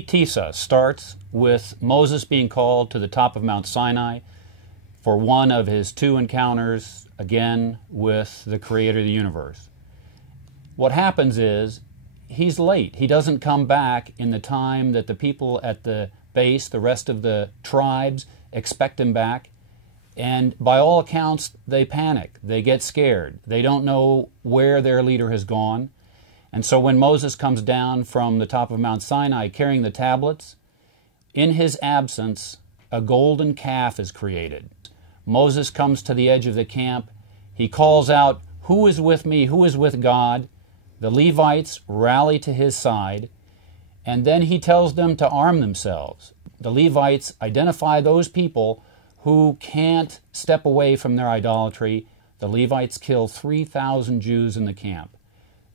Tisa starts with Moses being called to the top of Mount Sinai for one of his two encounters, again, with the Creator of the universe. What happens is he's late. He doesn't come back in the time that the people at the base, the rest of the tribes, expect him back. And by all accounts, they panic. They get scared. They don't know where their leader has gone. And so when Moses comes down from the top of Mount Sinai carrying the tablets, in his absence, a golden calf is created. Moses comes to the edge of the camp. He calls out, "Who is with me? Who is with God?" The Levites rally to his side, and then he tells them to arm themselves. The Levites identify those people who can't step away from their idolatry. The Levites kill 3,000 Jews in the camp.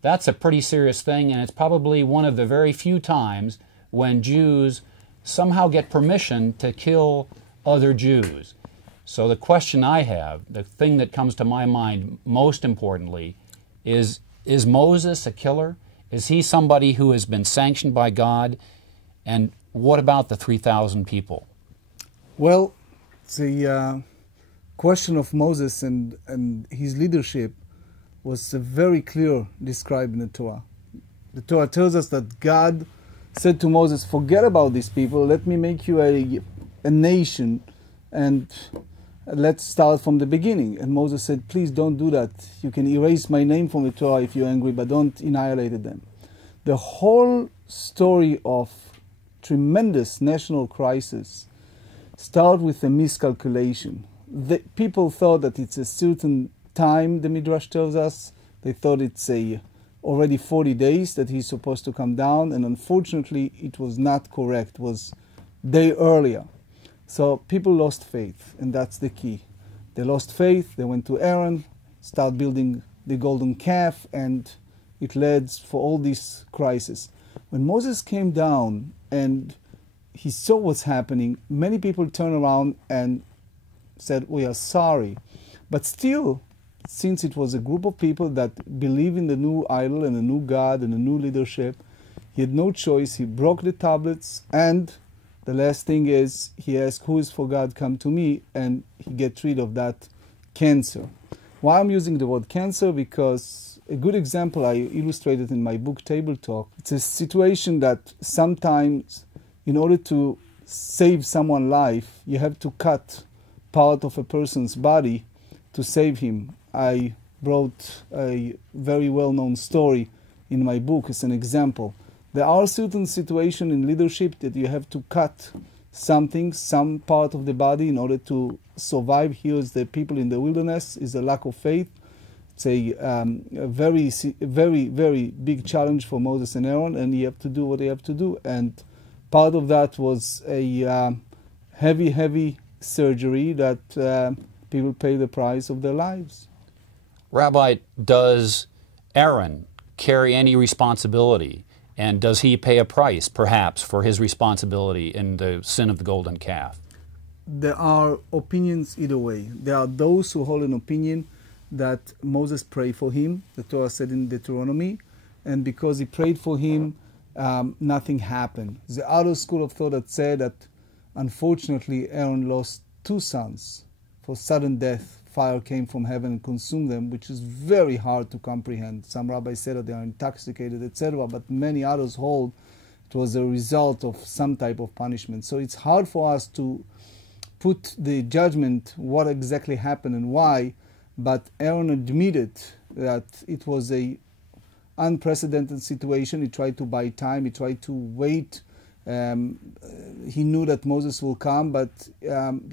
That's a pretty serious thing, and it's probably one of the very few times when Jews somehow get permission to kill other Jews. So the question I have, the thing that comes to my mind most importantly, is Moses a killer? Is he somebody who has been sanctioned by God? And what about the 3,000 people? Well, the question of Moses and his leadership was very clear described in the Torah. The Torah tells us that God said to Moses, "Forget about these people, let me make you a nation, and let's start from the beginning." And Moses said, "Please don't do that. You can erase my name from the Torah if you're angry, but don't annihilate them." The whole story of tremendous national crisis started with a miscalculation. The people thought that it's a certain time, the Midrash tells us. They thought it's already 40 days that he's supposed to come down, and unfortunately it was not correct. It was a day earlier. So people lost faith, and that's the key. They lost faith, they went to Aaron, start building the golden calf, and it led for all this crisis. When Moses came down and he saw what's happening, many people turned around and said, "We are sorry." But still, since it was a group of people that believe in the new idol and the new God and the new leadership, he had no choice. He broke the tablets, and the last thing is, he asked, "Who is for God? Come to me," and he gets rid of that cancer. Why I'm using the word cancer? Because a good example I illustrated in my book, Torahtalk. It's a situation that sometimes, in order to save someone's life, you have to cut part of a person's body to save him. I brought a very well-known story in my book as an example. There are certain situations in leadership that you have to cut something, some part of the body in order to survive. Here's the people in the wilderness, is a lack of faith. It's a very big challenge for Moses and Aaron, and you have to do what they have to do. And part of that was a heavy surgery that people pay the price of their lives. Rabbi, does Aaron carry any responsibility? And does he pay a price, perhaps, for his responsibility in the sin of the golden calf? There are opinions either way. There are those who hold an opinion that Moses prayed for him, the Torah said in Deuteronomy, and because he prayed for him, nothing happened. The other school of thought that said that, unfortunately, Aaron lost 2 sons for sudden death. Fire came from heaven and consumed them, which is very hard to comprehend. Some rabbis said that they are intoxicated, etc., but many others hold it was a result of some type of punishment. So it's hard for us to put the judgment, what exactly happened and why, but Aaron admitted that it was a unprecedented situation. He tried to buy time, he tried to wait. He knew that Moses will come, but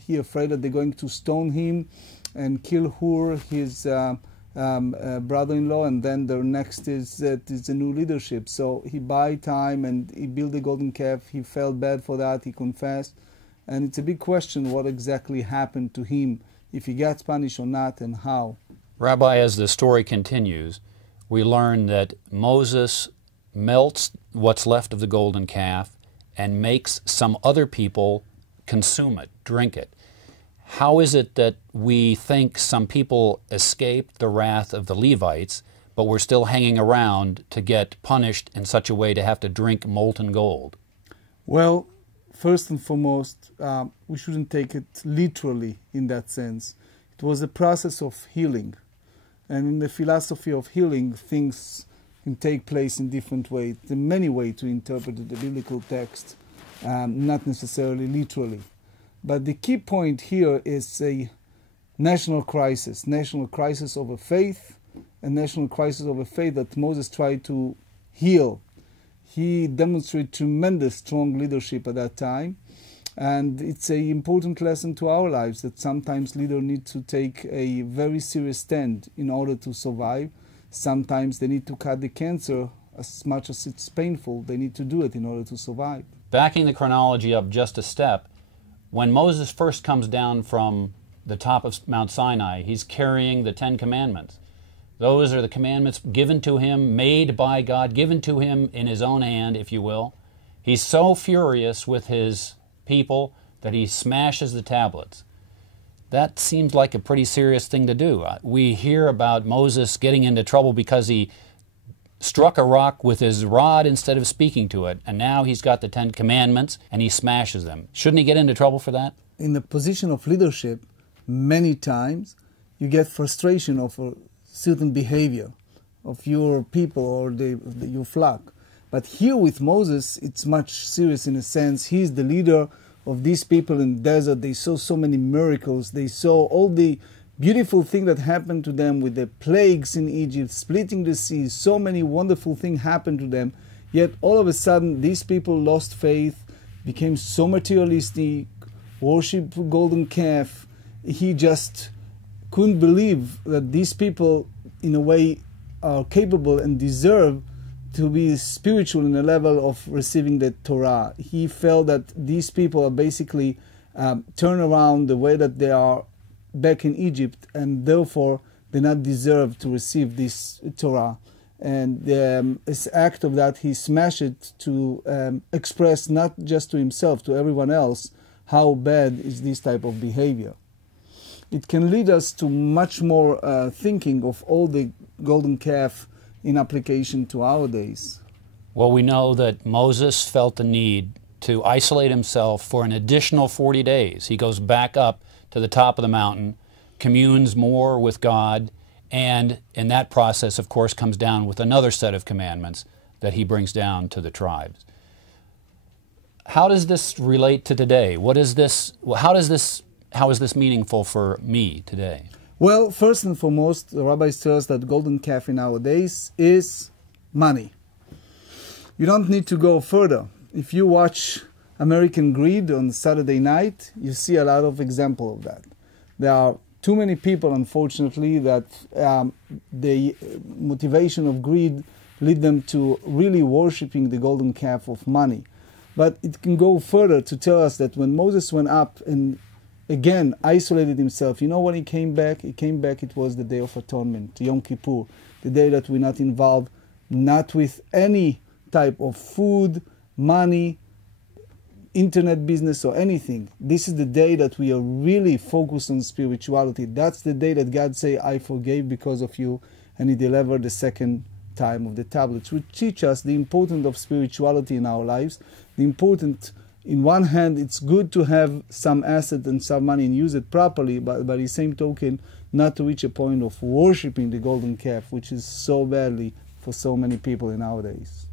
he afraid that they're going to stone him and kill Hur, his brother-in-law, and then the next is the new leadership. So he buy time and he built the golden calf. He felt bad for that. He confessed, and it's a big question what exactly happened to him, if he gets punished or not, and how. Rabbi, as the story continues, we learn that Moses melts what's left of the golden calf and makes some other people consume it, drink it. How is it that we think some people escaped the wrath of the Levites, but we're still hanging around to get punished in such a way to have to drink molten gold? Well, first and foremost, we shouldn't take it literally in that sense. It was a process of healing. And in the philosophy of healing, things can take place in different ways. There are many ways to interpret the biblical text, not necessarily literally. But the key point here is a national crisis over faith, a national crisis over faith that Moses tried to heal. He demonstrated tremendous strong leadership at that time, and it's an important lesson to our lives that sometimes leaders need to take a very serious stand in order to survive. Sometimes they need to cut the cancer as much as it's painful. They need to do it in order to survive. Backing the chronology up just a step, when Moses first comes down from the top of Mount Sinai, he's carrying the 10 Commandments. Those are the commandments given to him, made by God, given to him in his own hand, if you will. He's so furious with his people that he smashes the tablets. That seems like a pretty serious thing to do. We hear about Moses getting into trouble because he struck a rock with his rod instead of speaking to it, and now he's got the 10 Commandments and he smashes them. Shouldn't he get into trouble for that? In the position of leadership, many times you get frustration of a certain behavior of your people or your flock. But here with Moses, it's much serious in a sense. He's the leader of these people in the desert. They saw so many miracles. They saw all the beautiful things that happened to them with the plagues in Egypt, splitting the sea. So many wonderful things happened to them. Yet all of a sudden, these people lost faith, became so materialistic, worshipped golden calf. He just couldn't believe that these people, in a way, are capable and deserve to be spiritual in a level of receiving the Torah. He felt that these people are basically turned around the way that they are back in Egypt, and therefore they not deserve to receive this Torah. And as act of that, he smashed it to express not just to himself, to everyone else, how bad is this type of behavior. It can lead us to much more thinking of all the golden calf in application to our days. Well, we know that Moses felt the need to isolate himself for an additional 40 days. He goes back up to the top of the mountain, communes more with God, and in that process, of course, comes down with another set of commandments that he brings down to the tribes. How does this relate to today? How is this meaningful for me today? Well, first and foremost, the rabbis tell us that golden calf in nowadays is money. You don't need to go further. If you watch American Greed on Saturday night, you see a lot of example of that. There are too many people, unfortunately, that the motivation of greed lead them to really worshiping the golden calf of money. But it can go further to tell us that when Moses went up and again isolated himself, you know when he came back? He came back, it was the Day of Atonement, Yom Kippur, the day that we're not involved, not with any type of food, money, internet business or anything. This is the day that we are really focused on spirituality. That's the day that God say, I forgave because of you, and he delivered the second time of the tablets, which teach us the importance of spirituality in our lives. The important, in one hand, it's good to have some asset and some money and use it properly, but by the same token, not to reach a point of worshiping the golden calf, which is so badly for so many people in nowadays.